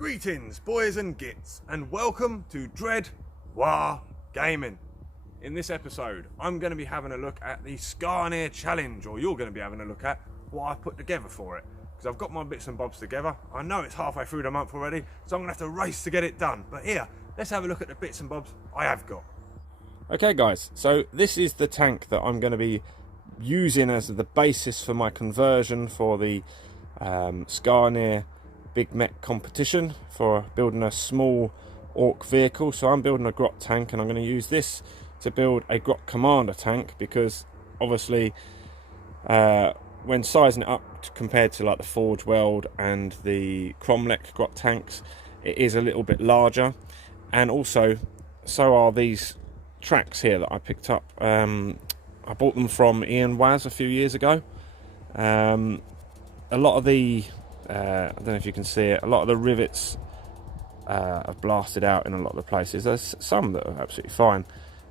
Greetings, boys and gits, and welcome to Dread Waaagh Gaming. In this episode, I'm going to be having a look at the Skarnir challenge, or you're going to be having a look at what I've put together for it. Because I've got my bits and bobs together. I know it's halfway through the month already, so I'm going to have to race to get it done. But here, let's have a look at the bits and bobs I have got. Okay guys, so this is the tank that I'm going to be using as the basis for my conversion for the Skarnir Big Mech competition for building a small Ork vehicle. So I'm building a Grot tank, and I'm going to use this to build a Grot Commander tank, because obviously when sizing it up compared to like the Forge Weld and the Cromlech Grot tanks, it is a little bit larger, and also so are these tracks here that I picked up. I bought them from Ian Waz a few years ago. A lot of the I don't know if you can see it, a lot of the rivets have blasted out in a lot of the places. There's some that are absolutely fine,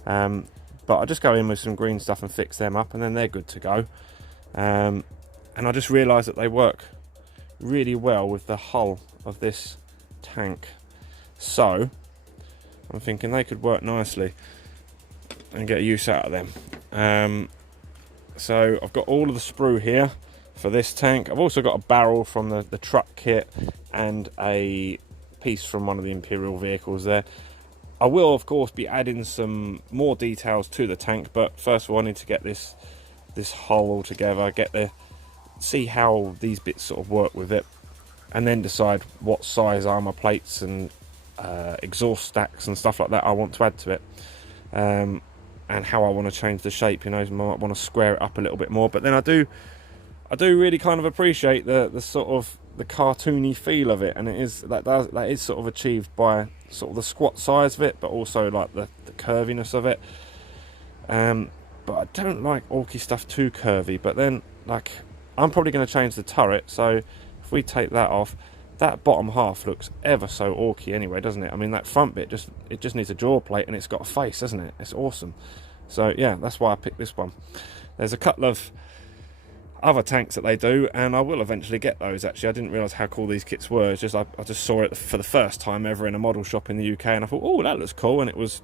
but I just go in with some green stuff and fix them up, and then they're good to go. And I just realised that they work really well with the hull of this tank, so I'm thinking they could work nicely and get use out of them. So I've got all of the sprue here for this tank. I've also got a barrel from the truck kit and a piece from one of the Imperial vehicles there. I will of course be adding some more details to the tank, but first of all I need to get this hull all together, see how these bits sort of work with it, and then decide what size armor plates and exhaust stacks and stuff like that I want to add to it, and how I want to change the shape. You know, I might want to square it up a little bit more, but then I do really kind of appreciate the sort of the cartoony feel of it, and that is sort of achieved by sort of the squat size of it, but also like the curviness of it. But I don't like orky stuff too curvy. But then, like, I'm probably going to change the turret, so if we take that off, that bottom half looks ever so orky anyway, doesn't it? I mean, that front bit just needs a jaw plate, and it's got a face, doesn't it? It's awesome. So yeah, that's why I picked this one. There's a couple of other tanks that they do, and I will eventually get those. Actually, I didn't realise how cool these kits were. It's just I just saw it for the first time ever in a model shop in the UK, and I thought, oh, that looks cool. And it was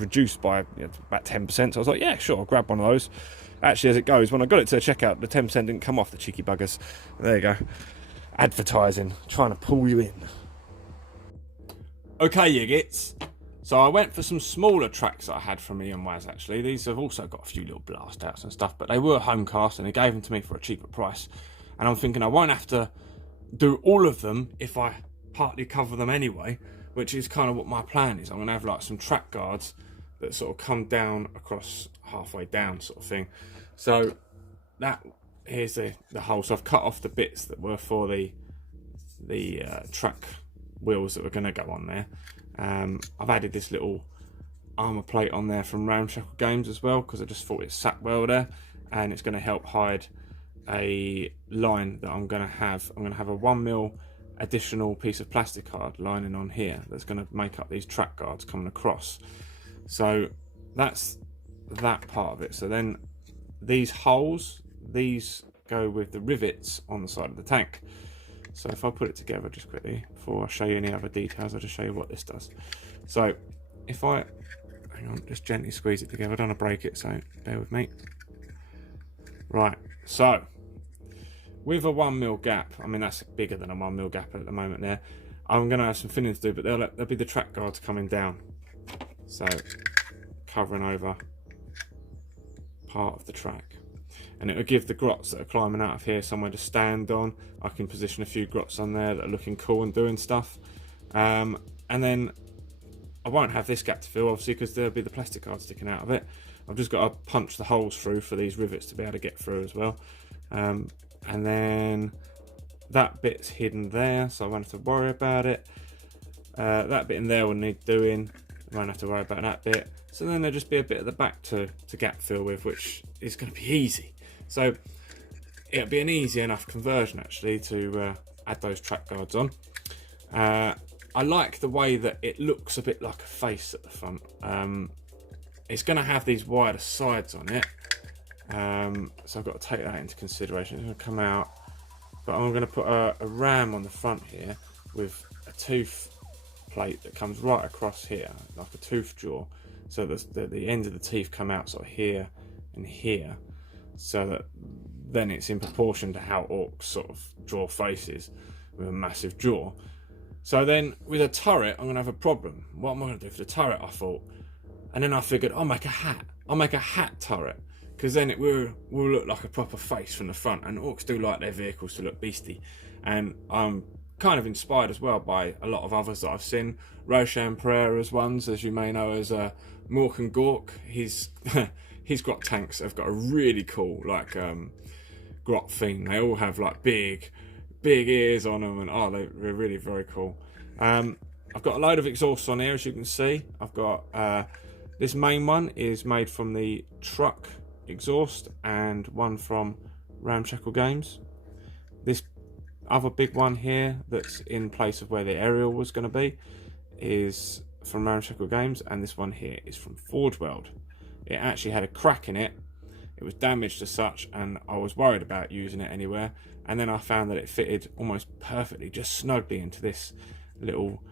reduced by about 10%. So I was like, yeah, sure, I'll grab one of those. Actually, as it goes, when I got it to the checkout, the 10% didn't come off, the cheeky buggers. There you go. Advertising, trying to pull you in. Okay, you gits. So I went for some smaller tracks that I had from Ian Waz, actually. These have also got a few little blast outs and stuff, but they were home cast, and he gave them to me for a cheaper price. And I'm thinking I won't have to do all of them if I partly cover them anyway, which is kind of what my plan is. I'm going to have like some track guards that sort of come down across halfway down sort of thing. So that here's the hole. So I've cut off the bits that were for the track wheels that were going to go on there. I've added this little armor plate on there from Ramshackle Games as well, because I just thought it sat well there, and it's going to help hide a line that I'm going to have. I'm going to have a 1mm additional piece of plastic card lining on here that's going to make up these track guards coming across. So that's that part of it. So then these holes, these go with the rivets on the side of the tank. So if I put it together just quickly, before I show you any other details, I'll just show you what this does. So if I, hang on, just gently squeeze it together, I don't want to break it, so bear with me. Right, so with a 1mm gap, I mean that's bigger than a 1mm gap at the moment there, I'm going to have some filling to do, but there'll be the track guards coming down. So covering over part of the track. And it'll give the grots that are climbing out of here somewhere to stand on. I can position a few grots on there that are looking cool and doing stuff. And then I won't have this gap to fill, obviously, because there'll be the plastic card sticking out of it. I've just got to punch the holes through for these rivets to be able to get through as well. And then that bit's hidden there, so I won't have to worry about it. That bit in there will need doing. I won't have to worry about that bit. So then there'll just be a bit at the back to gap fill with, which is going to be easy. So it'll be an easy enough conversion actually to add those track guards on. I like the way that it looks a bit like a face at the front. It's going to have these wider sides on it, so I've got to take that into consideration. It's going to come out, but I'm going to put a ram on the front here with a tooth plate that comes right across here, like a tooth jaw, so that the ends of the teeth come out sort of here and here, so that then it's in proportion to how orcs sort of draw faces with a massive jaw. So then with a turret, I'm going to have a problem. What am I going to do for the turret, I thought? And then I figured, I'll make a hat. I'll make a hat turret, because then it will look like a proper face from the front. And orcs do like their vehicles to look beastie. And I'm kind of inspired as well by a lot of others that I've seen. Roshan Pereira's ones, as you may know, as Mork and Gork. His Grot tanks have got a really cool, like, Grot theme. They all have like big ears on them, and oh, they're really very cool. I've got a load of exhausts on here, as you can see. I've got this main one is made from the truck exhaust, and one from Ramshackle Games. This other big one here that's in place of where the aerial was going to be is from Ramshackle Games, and this one here is from Forge World. It actually had a crack in it. It was damaged as such, and I was worried about using it anywhere, and then I found that it fitted almost perfectly, just snugly into this little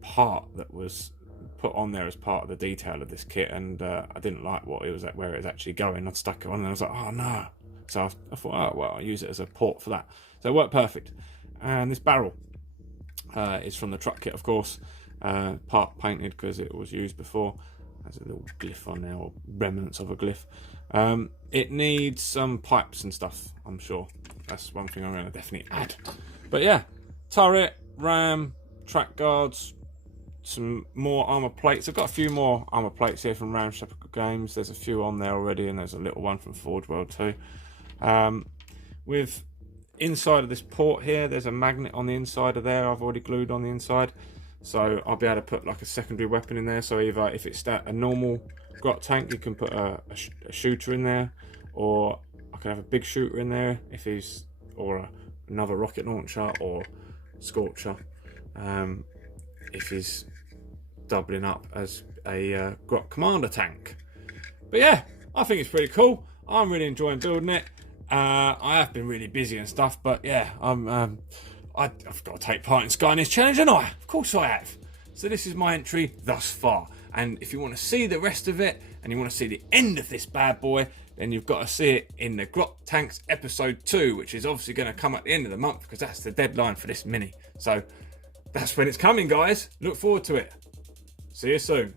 part that was put on there as part of the detail of this kit, and I didn't like where it was actually going. I stuck it on and I was like, oh no. So I thought, oh well, I'll use it as a port for that. So it worked perfect. And this barrel is from the truck kit, of course, part painted because it was used before. There's a little glyph on there, or remnants of a glyph. It needs some pipes and stuff, I'm sure. That's one thing I'm going to definitely add. But yeah, turret, ram, track guards, some more armor plates. I've got a few more armor plates here from Ramshackle Games. There's a few on there already, and there's a little one from Forge World too. With inside of this port here, there's a magnet on the inside of there. I've already glued on the inside, so I'll be able to put like a secondary weapon in there. So either if it's a normal Grot tank, you can put a shooter in there, or I can have a big shooter in there if he's, or another rocket launcher or scorcher if he's doubling up as a Grot commander tank. But yeah, I think it's pretty cool. I'm really enjoying building it. I have been really busy and stuff, but yeah, I've got to take part in Skarnir's challenge, and of course I have. So this is my entry thus far, and if you want to see the rest of it, and you want to see the end of this bad boy, then you've got to see it in the Grot Tanks episode 2, which is obviously going to come at the end of the month, because that's the deadline for this mini. So that's when it's coming, guys. Look forward to it. See you soon.